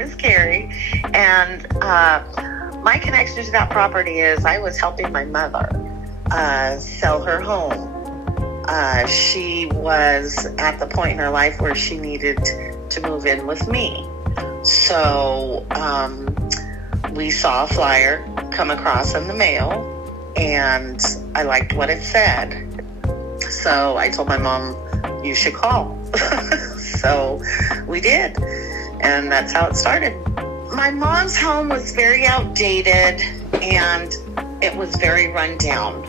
name is Carrie, and my connection to that property is I was helping my mother sell her home. She was at the point in her life where she needed to move in with me. So we saw a flyer come across in the mail, and I liked what it said. So I told my mom, you should call. So we did, and that's how it started. My mom's home was very outdated, and it was very run down.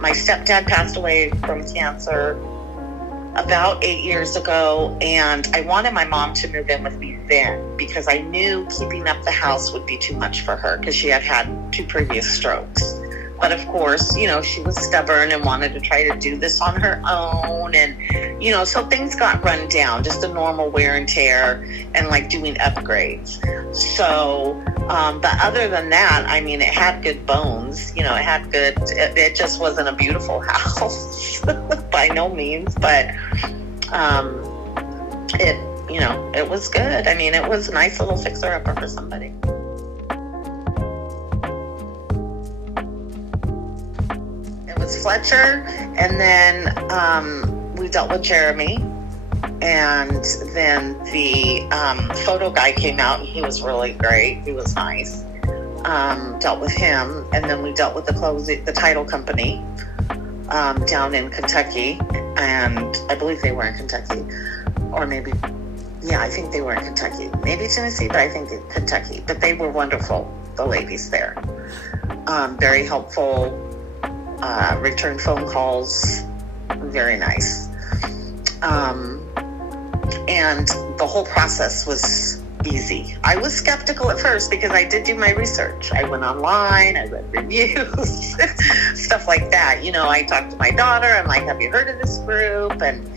My stepdad passed away from cancer about 8 years ago, and I wanted my mom to move in with me then because I knew keeping up the house would be too much for her because she had had 2 previous strokes. But of course, you know, she was stubborn and wanted to try to do this on her own. And, you know, so things got run down, just a normal wear and tear and like doing upgrades. So, but other than that, I mean, it had good bones, you know, it just wasn't a beautiful house by no means, but, it was good. I mean, it was a nice little fixer-upper for somebody. Fletcher, and then we dealt with Jeremy, and then the photo guy came out, and he was really great. He was nice. Dealt with him, and then we dealt with the title company down in Kentucky, and I believe they were in Kentucky, or maybe, yeah, I think they were in Kentucky, maybe Tennessee, but I think Kentucky. But they were wonderful, the ladies there. Very helpful. Return phone calls, very nice. And the whole process was easy. I was skeptical at first because I did do my research. I went online, I read reviews, stuff like that. You know, I talked to my daughter. I'm like, have you heard of this group? And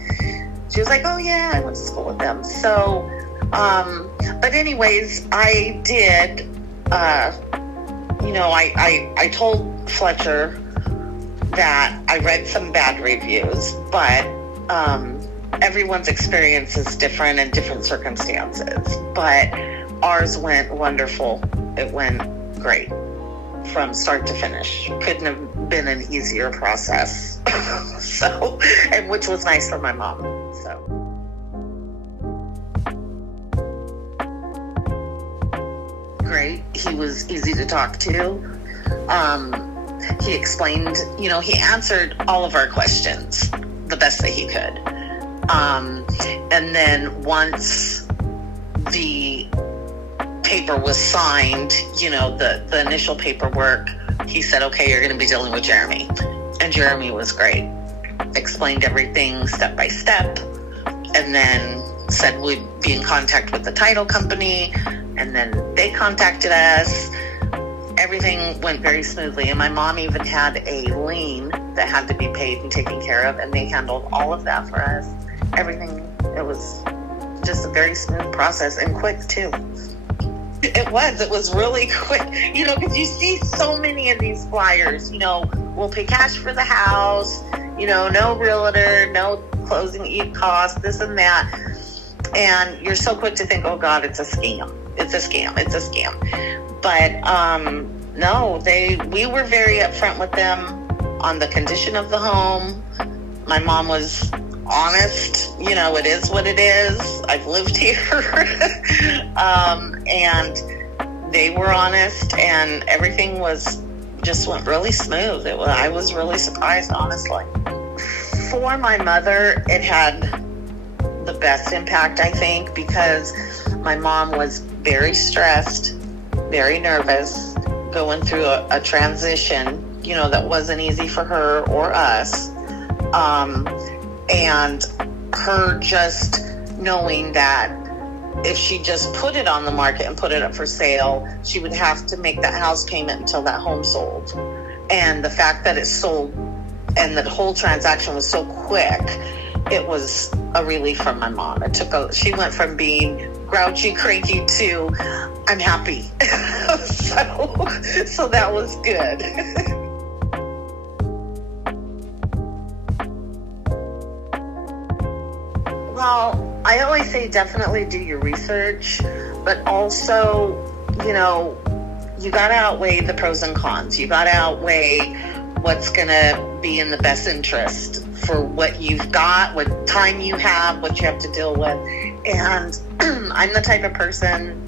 she was like, oh yeah, I went to school with them. So, but anyways, I did, I told Fletcher that I read some bad reviews, but everyone's experience is different in different circumstances. But ours went wonderful. It went great from start to finish. Couldn't have been an easier process. So, and which was nice for my mom. So. Great. He was easy to talk to. He explained, he answered all of our questions the best that he could. And then once the paper was signed, the initial paperwork, he said, okay, you're going to be dealing with Jeremy. And Jeremy was great. Explained everything step by step, and then said we'd be in contact with the title company, and then they contacted us. Everything went very smoothly, and my mom even had a lien that had to be paid and taken care of, and they handled all of that for us. Everything, it was just a very smooth process and quick too. It was really quick, because you see so many of these flyers, we'll pay cash for the house, no realtor, no closing costs, this and that. And you're so quick to think, oh God, it's a scam. It's a scam. But no, we were very upfront with them on the condition of the home. My mom was honest, it is what it is. I've lived here. And they were honest, and everything just went really smooth. I was really surprised, honestly. For my mother, it had the best impact, I think, because my mom was very stressed, very nervous, going through a transition, that wasn't easy for her or us. And her just knowing that if she just put it on the market and put it up for sale, she would have to make that house payment until that home sold. And the fact that it sold and the whole transaction was so quick, it was a relief for my mom. She went from being grouchy, cranky to I'm happy. So that was good. Well, I always say definitely do your research. but also, you got to outweigh the pros and cons. You got to outweigh what's going to be in the best interest for what you've got, what time you have, what you have to deal with. And I'm the type of person,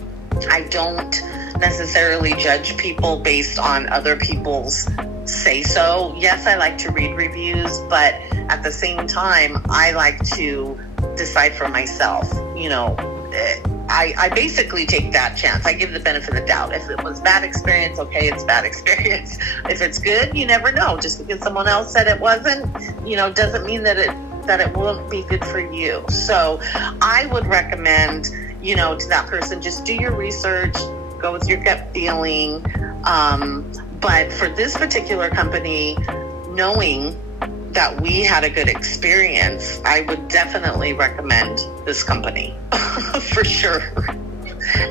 I don't necessarily judge people based on other people's say so. Yes, I like to read reviews, but at the same time, I like to decide for myself. I basically take that chance. I give the benefit of the doubt. If it was bad experience, okay, it's bad experience. If it's good, you never know. Just because someone else said it wasn't, doesn't mean that it won't be good for you. So I would recommend, to that person, just do your research, go with your gut feeling. But for this particular company, knowing that we had a good experience, I would definitely recommend this company for sure.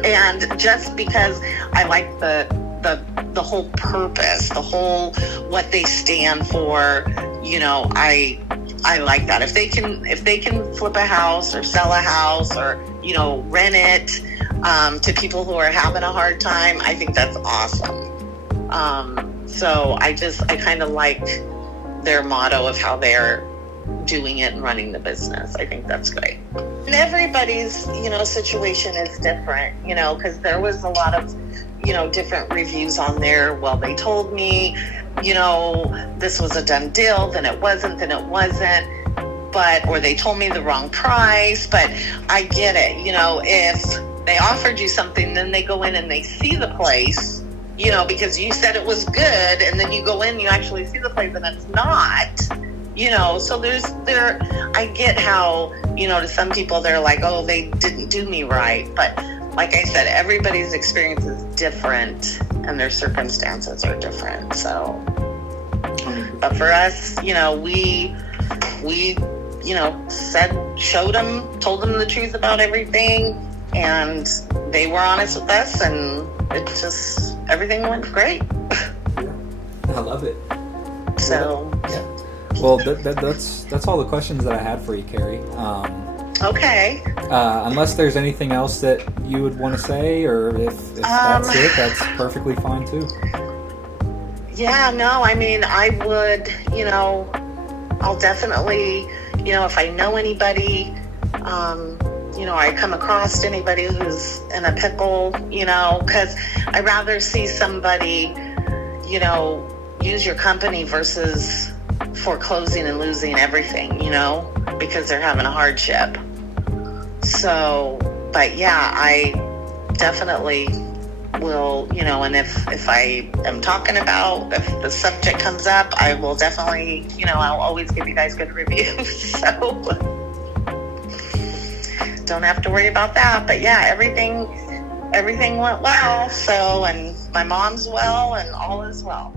And just because I like the whole purpose, the whole what they stand for, I like that. If they can flip a house or sell a house or rent it to people who are having a hard time, I think that's awesome. So I kind of like their motto of how they're doing it and running the business. I think that's great. And everybody's, situation is different, because there was a lot of, different reviews on there. Well, they told me, this was a done deal, then it wasn't, or they told me the wrong price. But I get it. If they offered you something, then they go in and they see the place, because you said it was good, and then you go in, you actually see the place, and it's not, so I get how, to some people, they're like, oh, they didn't do me right. But like I said, everybody's experience is different, and their circumstances are different. So, but for us, we showed them, told them the truth about everything, and they were honest with us, and everything went great. I love it. So, yeah. Well, that's all the questions that I had for you, Carrie. Okay. Unless there's anything else that you would want to say, or if that's it, that's perfectly fine too. Yeah, no, I mean, I would, I'll definitely, if I know anybody, I come across anybody who's in a pickle, because I'd rather see somebody, use your company versus foreclosing and losing everything, because they're having a hardship. So, but yeah, I definitely will, and if I am talking about, if the subject comes up, I will definitely, I'll always give you guys good reviews. So don't have to worry about that. But yeah, everything went well. So, and my mom's well, and all is well.